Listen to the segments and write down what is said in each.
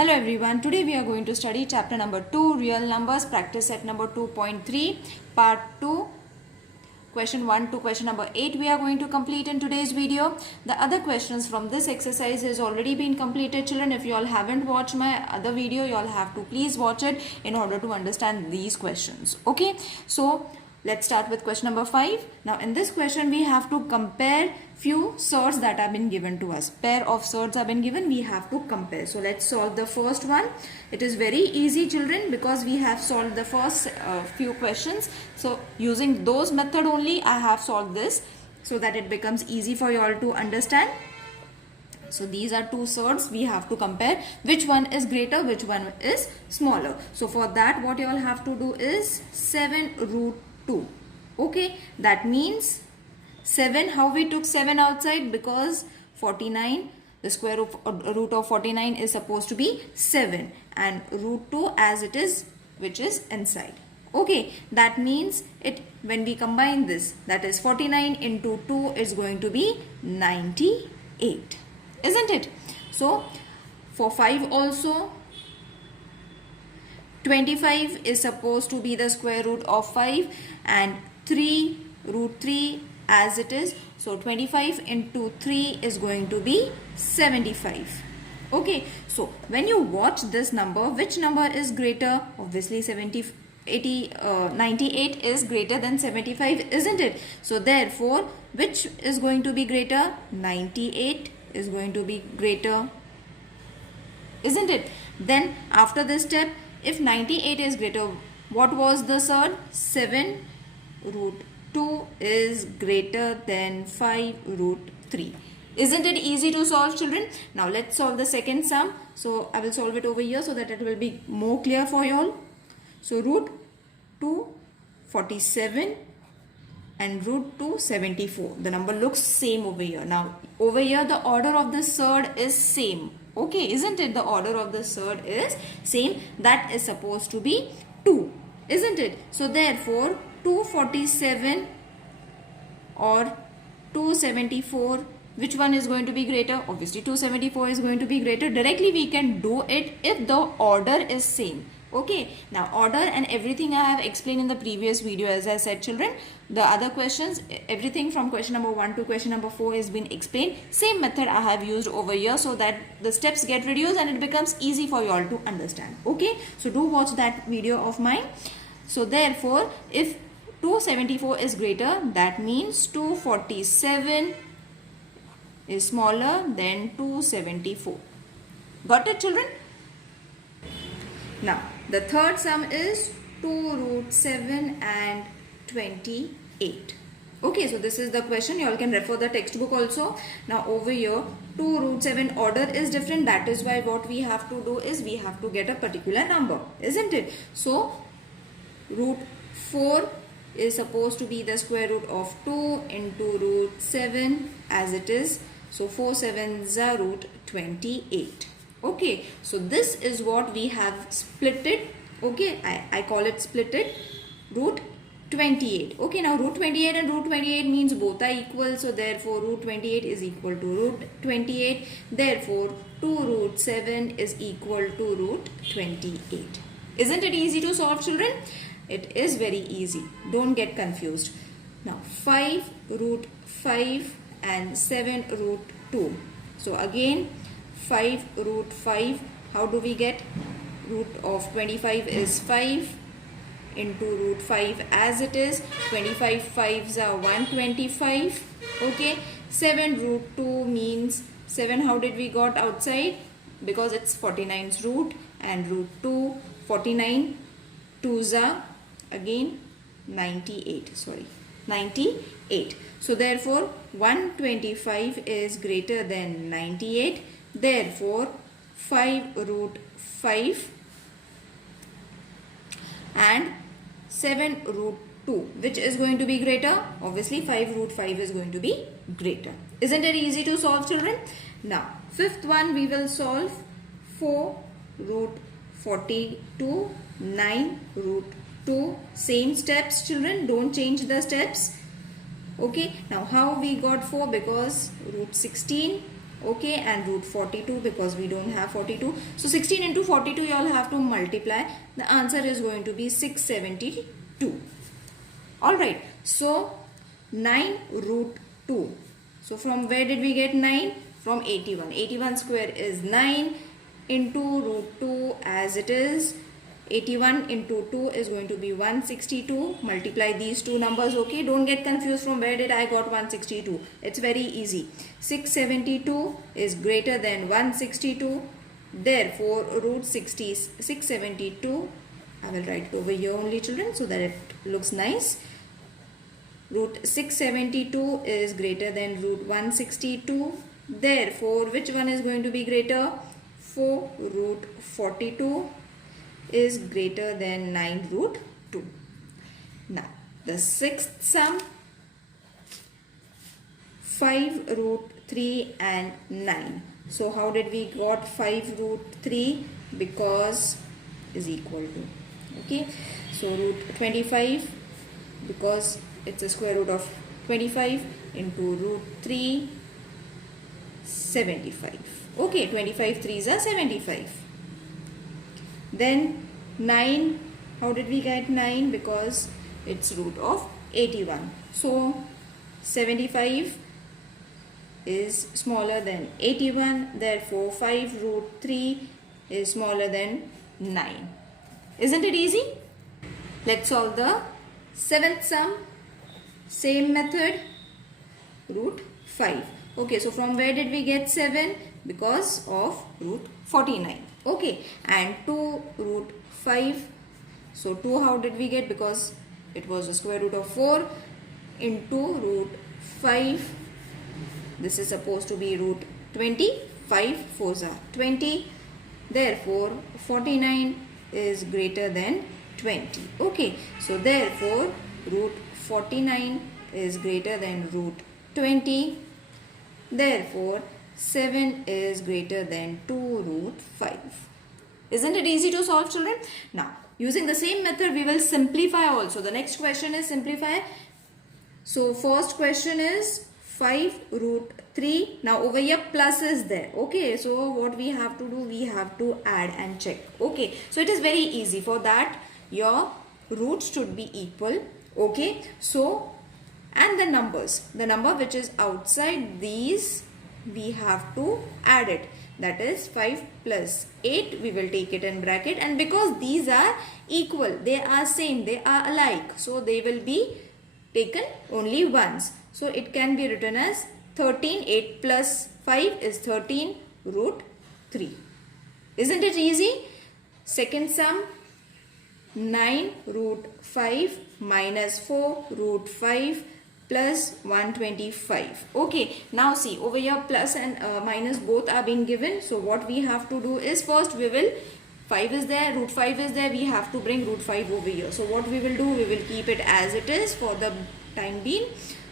Hello everyone, today we are going to study chapter number 2, real numbers, practice set number 2.3, part 2, question 1 to question number 8 we are going to complete in today's video. The other questions from this exercise has already been completed. Children, if you all haven't watched my other video, you all have to please watch it in order to understand these questions. Okay, so let's start with question number 5. Now in this question we have to compare few surds that have been given to us. Pair of surds have been given, we have to compare. So let's solve the first one. It is very easy, children, because we have solved the first few questions. So using those method only I have solved this so that it becomes easy for you all to understand. So these are two surds, we have to compare which one is greater, which one is smaller. So for that what you all have to do is 7 root 2. Okay, that means 7, how we took 7 outside? Because 49, the square root of 49 is supposed to be 7, and root 2 as it is, which is inside. Okay, that means it, when we combine this, that is 49 into 2 is going to be 98, isn't it? So for 5 also, 25 is supposed to be the square root of 5, and 3 root 3 as it is. So 25 into 3 is going to be 75. Okay, so when you watch this number, which number is greater? Obviously 98 is greater than 75, isn't it? So therefore, which is going to be greater? 98 is going to be greater, isn't it? Then after this step, if 98 is greater, what was the surd? 7 root 2 is greater than 5 root 3. Isn't it easy to solve, children? Now let's solve the second sum. So I will solve it over here so that it will be more clear for you all. So root 2 47 and root 2 74. The number looks same over here. Now over here the order of the surd is same. Okay, isn't it? The order of the surd is same. That is supposed to be 2, isn't it? So therefore 247 or 274, which one is going to be greater? Obviously 274 is going to be greater. Directly we can do it if the order is same. Okay, now order and everything I have explained in the previous video. As I said, children, the other questions, everything from question number 1 to question number 4 has been explained. Same method I have used over here so that the steps get reduced and it becomes easy for you all to understand. Okay, so do watch that video of mine. So therefore, if 274 is greater, that means 247 is smaller than 274. Got it, children? Now, the third sum is 2 root 7 and 28. Okay, so this is the question. You all can refer the textbook also. Now over here, 2 root 7 order is different. That is why what we have to do is we have to get a particular number, isn't it? So root 4 is supposed to be the square root of 2 into root 7 as it is. So 4 7s are root 28. Okay, so this is what we have splitted. Okay, I call it splitted root 28. Okay, now root 28 and root 28 means both are equal. So therefore root 28 is equal to root 28. Therefore 2 root 7 is equal to root 28. Isn't it easy to solve, children? It is very easy. Don't get confused. Now 5 root 5 and 7 root 2. So again 5 root 5. How do we get? Root of 25 is 5 into root 5 as it is. 25 5s are 125. Okay. 7 root 2 means 7. How did we got outside? Because it's 49's root, and root 2, 49 2s are again 98. Sorry, 98. So therefore 125 is greater than 98. Therefore 5 root 5 and 7 root 2, which is going to be greater? Obviously 5 root 5 is going to be greater. Isn't it easy to solve, children? Now fifth one we will solve. 4 root 42, 9 root 2. Same steps, children, don't change the steps. Okay, now how we got 4? Because root 16 Okay, and root 42 because we don't have 42. So 16 into 42 you all have to multiply. The answer is going to be 672. Alright, so 9 root 2. So from where did we get 9? From 81. 81 square is 9 into root 2 as it is. 81 into 2 is going to be 162. Multiply these two numbers, okay? Don't get confused from where did I got 162. It's very easy. 672 is greater than 162. Therefore, root 672. I will write it over here only, children, so that it looks nice. Root 672 is greater than root 162. Therefore, which one is going to be greater? 4 root 42 is greater than 9 root 2. Now, the sixth sum, 5 root 3 and 9. So, how did we got 5 root 3? Because is equal to, okay. So, root 25 because it's a square root of 25 into root 3, 75. Okay, 25 3s are 75. Then 9, how did we get 9? Because it's root of 81. So 75 is smaller than 81. Therefore 5 root 3 is smaller than 9. Isn't it easy? Let's solve the seventh sum. Same method. Root 5. Okay, so from where did we get 7? Because of root 49. Okay, and 2 root 5. So 2 how did we get? Because it was the square root of 4 into root 5. This is supposed to be root 20. 5 4s are 20. Therefore 49 is greater than 20. Okay, so therefore root 49 is greater than root 20. Therefore 7 is greater than 2 root 5. Isn't it easy to solve, children? Now, using the same method, we will simplify also. The next question is simplify. So, first question is 5 root 3. Now, over here plus is there. Okay, so what we have to do? We have to add and check. Okay, so it is very easy. For that, your roots should be equal. Okay, so, and the numbers. The number which is outside these, we have to add it. That is 5 plus 8. We will take it in bracket. And because these are equal, they are same, they are alike. So, they will be taken only once. So, it can be written as 13. 8 plus 5 is 13 root 3. Isn't it easy? Second sum, 9 root 5 minus 4 root 5 plus 125. Okay, now see over here plus and minus both are being given. So what we have to do is first we will, 5 is there, root 5 is there, we have to bring root 5 over here. So what we will do, we will keep it as it is for the time being.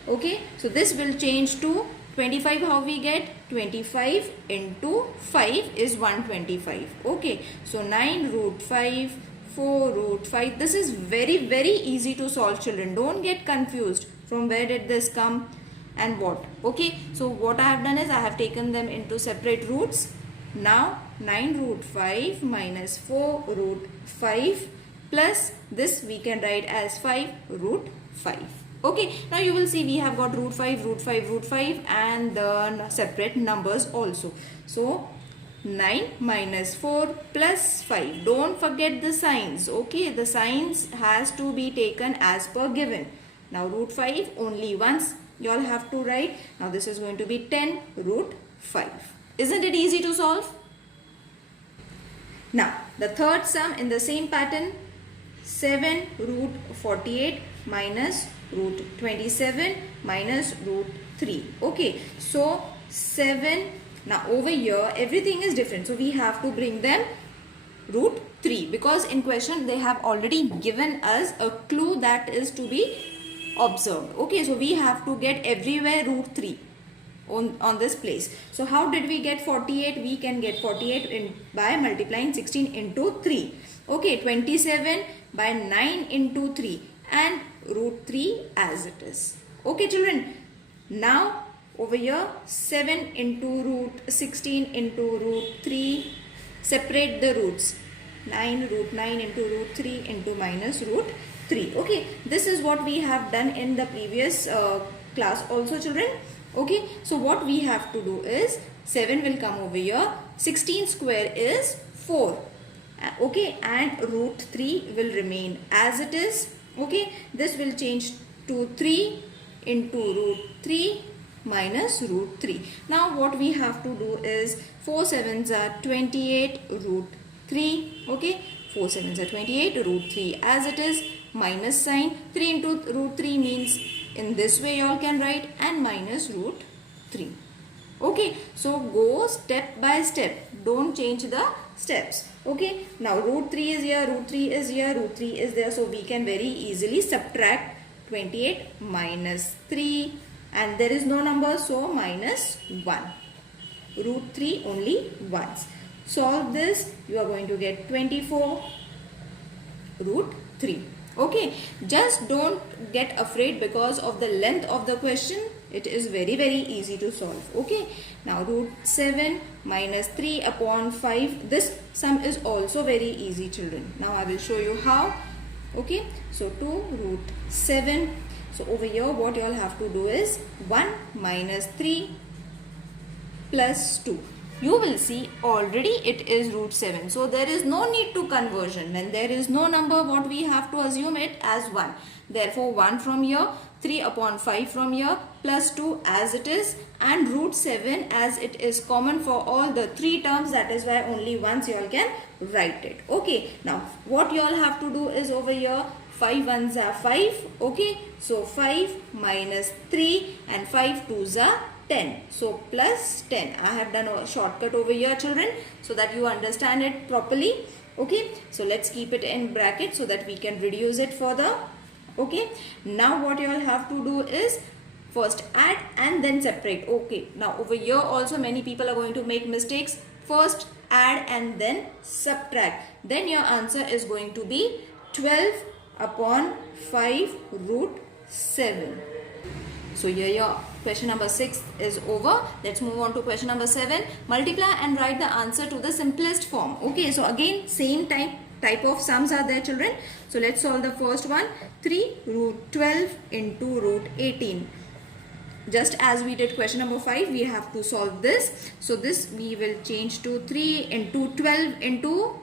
Okay, so this will change to 25. How we get? 25 into 5 is 125. Okay, so 9 root 5, 4 root 5. This is very easy to solve, children. Don't get confused. From where did this come and what? Okay, so what I have done is I have taken them into separate roots. Now 9 root 5 minus 4 root 5 plus this we can write as 5 root 5. Okay, now you will see we have got root 5, root 5, root 5 and the separate numbers also. So 9 minus 4 plus 5. Don't forget the signs. Okay, the signs has to be taken as per given. Now root 5 only once you all have to write. Now this is going to be 10 root 5. Isn't it easy to solve? Now the third sum in the same pattern, 7 root 48 minus root 27 minus root 3. Okay, so 7, now over here everything is different. So we have to bring them root 3 because in question they have already given us a clue that is to be observed. Okay, so we have to get everywhere root 3 on this place. So how did we get 48? We can get 48 by multiplying 16 into 3. Okay, 27 by 9 into 3 and root 3 as it is. Okay, children. Now over here 7 into root 16 into root 3. Separate the roots. 9 root 9 into root 3 into minus root 3. Okay, this is what we have done in the previous class also, children. Okay, so what we have to do is 7 will come over here. 16 square is 4. Okay, and root 3 will remain as it is. Okay, this will change to 3 into root 3 minus root 3. Now what we have to do is 4 sevens are 28 root 3. Okay, 4 sevens are 28 root 3 as it is, minus sign. 3 into root 3 means in this way you all can write, and minus root 3. Okay, so go step by step, don't change the steps. Okay, now root 3 is here, root 3 is here, root 3 is there, so we can very easily subtract 28 minus 3, and there is no number, so minus 1. Root 3 only once. Solve this, you are going to get 24 root 3. Okay, just don't get afraid because of the length of the question. It is very easy to solve. Okay, now root 7 minus 3 upon 5. This sum is also very easy, children. Now I will show you how. Okay, so 2 root 7. So over here what you all have to do is 1 minus 3 plus 2. You will see already it is root 7. So there is no need to conversion. When there is no number, what we have to assume it as 1. Therefore 1 from here, 3 upon 5 from here, plus 2 as it is, and root 7 as it is common for all the 3 terms. That is why only once you all can write it. Okay, now what you all have to do is over here 5 ones are 5. Okay, so 5 minus 3 and 5 twos are 10. So plus 10. I have done a shortcut over here, children, so that you understand it properly. Okay, so let's keep it in bracket so that we can reduce it further. Okay, now what you all have to do is first add and then separate. Okay, now over here also many people are going to make mistakes. First add and then subtract. Then your answer is going to be 12 upon 5 root 7. So here your question number 6 is over. Let's move on to question number 7. Multiply and write the answer to the simplest form. Okay, so again same type of sums are there, children. So let's solve the first one. 3 root 12 into root 18. Just as we did question number 5, we have to solve this. So this we will change to 3 into 12 into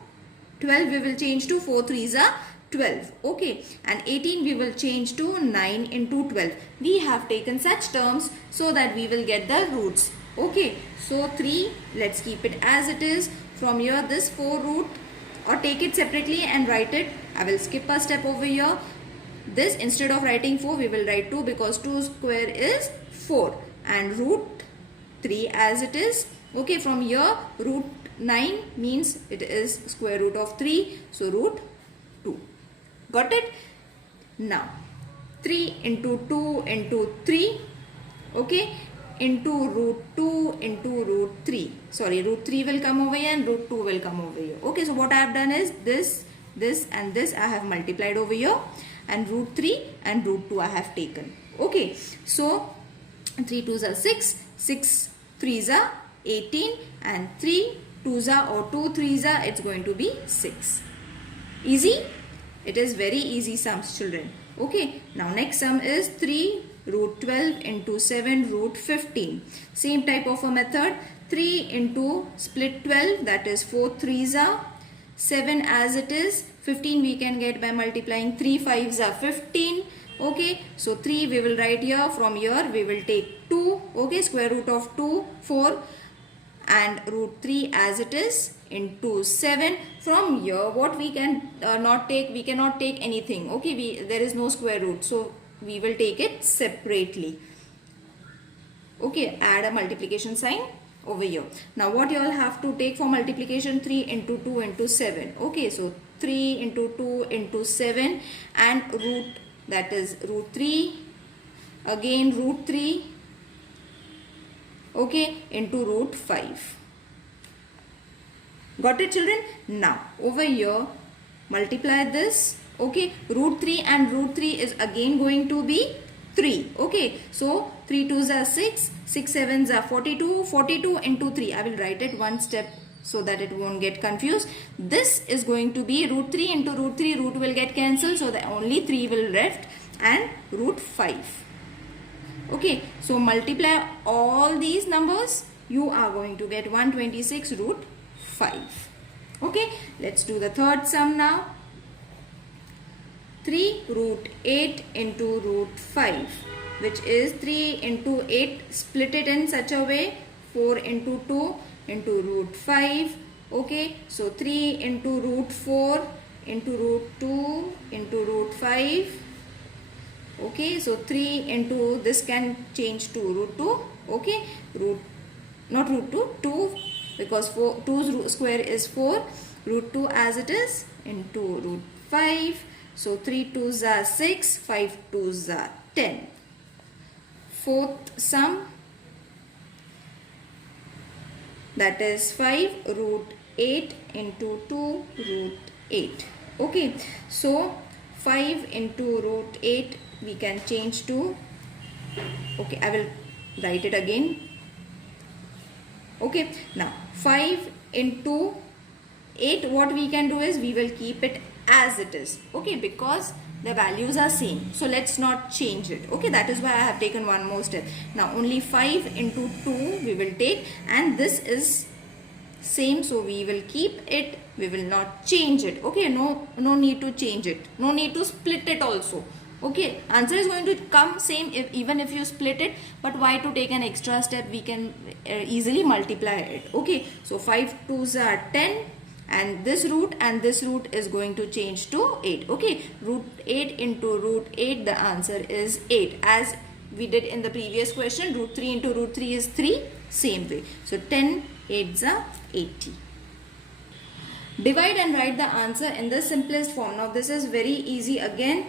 12 we will change to 4 3s are 12. Okay, and 18 we will change to 9 into 12. We have taken such terms so that we will get the roots. Okay, so 3, let's keep it as it is. From here this 4 root, or take it separately and write it. I will skip a step over here. This, instead of writing 4 we will write 2 because 2 square is 4, and root 3 as it is. Okay, from here root 9 means it is square root of 3, so root 2. Got it? Now 3 into 2 into 3, okay, into root 2 into root 3. Sorry, root 3 will come over here and root 2 will come over here. Okay, so what I have done is this and this I have multiplied over here, and root 3 and root 2 I have taken. Okay, so 3 2s are 6, 6 3s are 18, and 3 2s are, or 2 3s are, it's going to be 6. Easy? It is very easy sums, children. Okay, now next sum is 3 root 12 into 7 root 15. Same type of a method. 3 into split 12, that is 4 3s are, 7 as it is, 15 we can get by multiplying 3 5s are 15. Okay, so 3 we will write here. From here we will take 2. Okay, square root of 2 4, and root 3 as it is into 7. From here what we can not take, we cannot take anything. Okay, there is no square root, so we will take it separately. Okay, add a multiplication sign over here. Now what you all have to take for multiplication? 3 into 2 into 7. Okay, so 3 into 2 into 7, and root, that is root 3, again root 3, okay, into root 5. Got it, children? Now over here multiply this. Okay, root 3 and root 3 is again going to be 3. Okay, so 3 2s are 6, 6 7s are 42, 42 into 3. I will write it one step so that it won't get confused. This is going to be root 3 into root 3. Root will get cancelled, so the only 3 will left, and root 5. Okay, so multiply all these numbers. You are going to get 126 root 5. Okay, let's do the third sum now. 3 root 8 into root 5, which is 3 into 8. Split it in such a way, 4 into 2 into root 5. Okay, so 3 into root 4 into root 2 into root 5. Okay, so 3 into, this can change to root 2. Okay, not root 2, 2, because 2's square is 4. Root 2 as it is into root 5. So 3 2s are 6, 5 2s are 10. Fourth sum, that is 5 root 8 into 2 root 8. Okay, so 5 into root 8 we can change to, okay, I will write it again. Okay, now 5 into 8, what we can do is we will keep it as it is. Okay, because the values are same, so let's not change it. Okay, that is why I have taken one more step. Now only 5 into 2 we will take, and this is same, so we will keep it, we will not change it. Okay, no need to change it, no need to split it also. Okay, answer is going to come same even if you split it, but why to take an extra step? We can easily multiply it. Okay, so 5 2s are 10, and this root is going to change to 8. Okay, root 8 into root 8, the answer is 8. As we did in the previous question, root 3 into root 3 is 3, same way. So 10 8s are 80. Divide and write the answer in the simplest form. Now this is very easy again.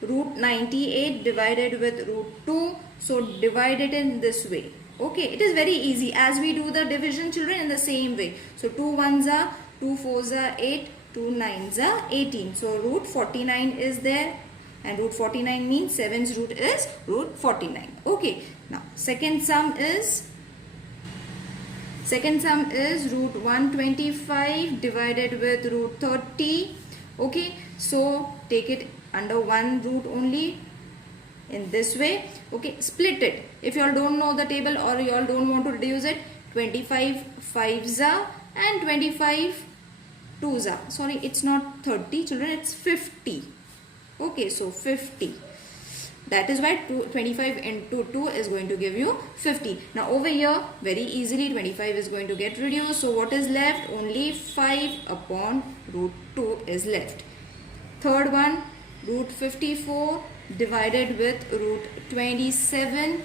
Root 98 divided with root 2. So divide it in this way. Okay, it is very easy as we do the division, children, in the same way. So 2 1s are 2 4s are 8, 2 9s are 18. So root 49 is there, and root 49 means 7's root is root 49. Okay, now second sum is root 125 divided with root 30. Okay, so take it under one root only in this way. Okay, split it. If you all don't know the table or you all don't want to reduce it, 25 5s are and 25 2s are. Sorry, it's not 30, children, it's 50. Okay, so 50. That is why 25 into 2 is going to give you 50. Now over here, very easily 25 is going to get reduced. So what is left? Only 5 upon root 2 is left. Third one, root 54 divided with root 27.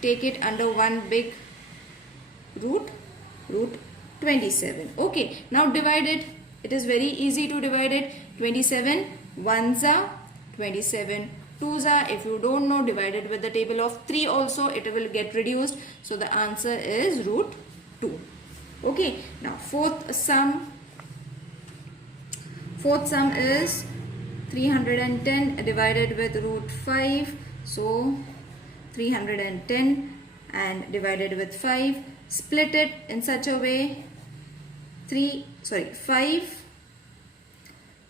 Take it under one big root 27. Okay, now divide it. It is very easy to divide it. 27 1s are, 27 2s are. If you don't know, divide it with the table of 3 also, it will get reduced. So the answer is root 2. Okay, now fourth sum is 310 divided with root 5. So 310 and divided with 5. Split it in such a way, 5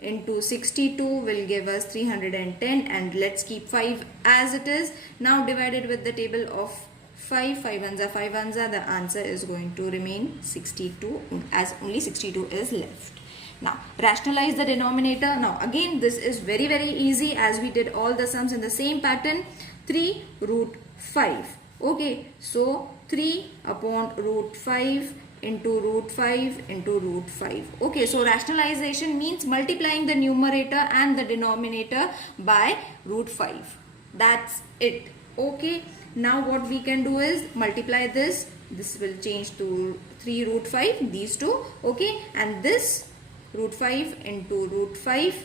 into 62 will give us 310, and let's keep 5 as it is. Now divided with the table of 5, 5 1s are 5 1s are, the answer is going to remain 62, as only 62 is left. Now rationalize the denominator. Now again this is very easy, as we did all the sums in the same pattern. 3 root 5. Okay, so 3 upon root 5 into root 5 into root 5. Okay, so rationalization means multiplying the numerator and the denominator by root 5. That's it. Okay, now what we can do is multiply this. This will change to 3 root 5, these two. Okay, and this root 5 into root 5.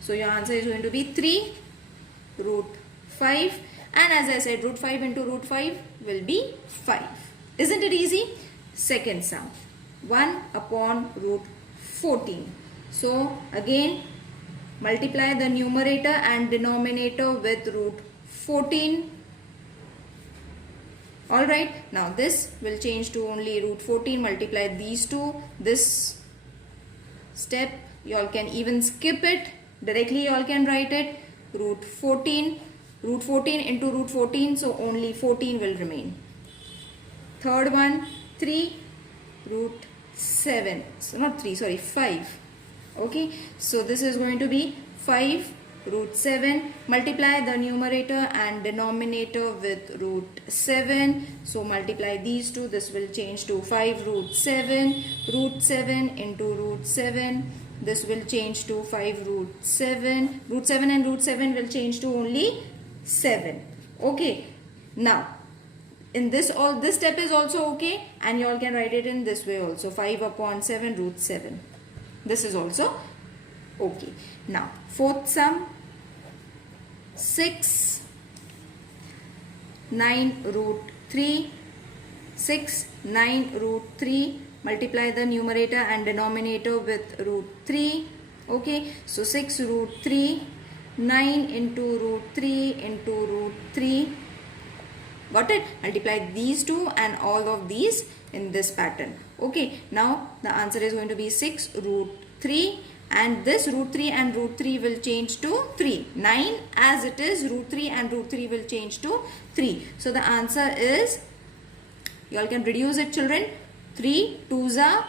So your answer is going to be 3 root 5. And as I said, root 5 into root 5 will be 5. Isn't it easy? Second sum, 1 upon root 14. So again, multiply the numerator and denominator with root 14. Alright, now this will change to only root 14. Multiply these two. This step you all can even skip it. Directly you all can write it. Root 14. Root 14 into root 14. So only 14 will remain. Third one, 3 root 7. So not 3, sorry, 5. Okay, so this is going to be 5 root 7. Multiply the numerator and denominator with root 7. So multiply these two. This will change to 5 root 7. Root 7 into root 7. This will change to 5 root 7. Root 7 and root 7 will change to only 7. Okay, now in this step is also okay, and you all can write it in this way also, 5 upon 7 root 7. This is also okay. Now fourth sum, 6 9 root 3. 6 9 root 3. Multiply the numerator and denominator with root 3. Okay, so 6 root 3. 9 into root 3 into root 3. Got it? Multiply these two and all of these in this pattern. Okay, now the answer is going to be 6 root 3, and this root 3 and root 3 will change to 3. 9 as it is, root 3 and root 3 will change to 3. So the answer is, you all can reduce it children, 3 2s are,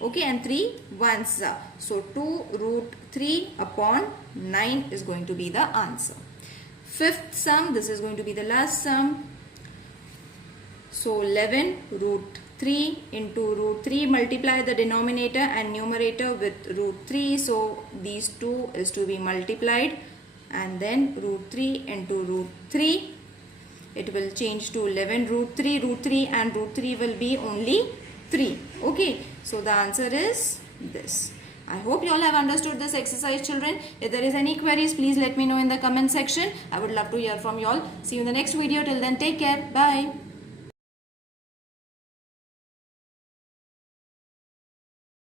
okay, and 3 1s are. So 2 root 3 upon 9 is going to be the answer. Fifth sum, this is going to be the last sum. So 11 root 3 into root 3. Multiply the denominator and numerator with root 3. So these two is to be multiplied, and then root 3 into root 3. It will change to 11 root 3. Root 3 and root 3 will be only 3. Okay, so the answer is this. I hope you all have understood this exercise children. If there is any queries, please let me know in the comment section. I would love to hear from you all. See you in the next video. Till then, take care. Bye.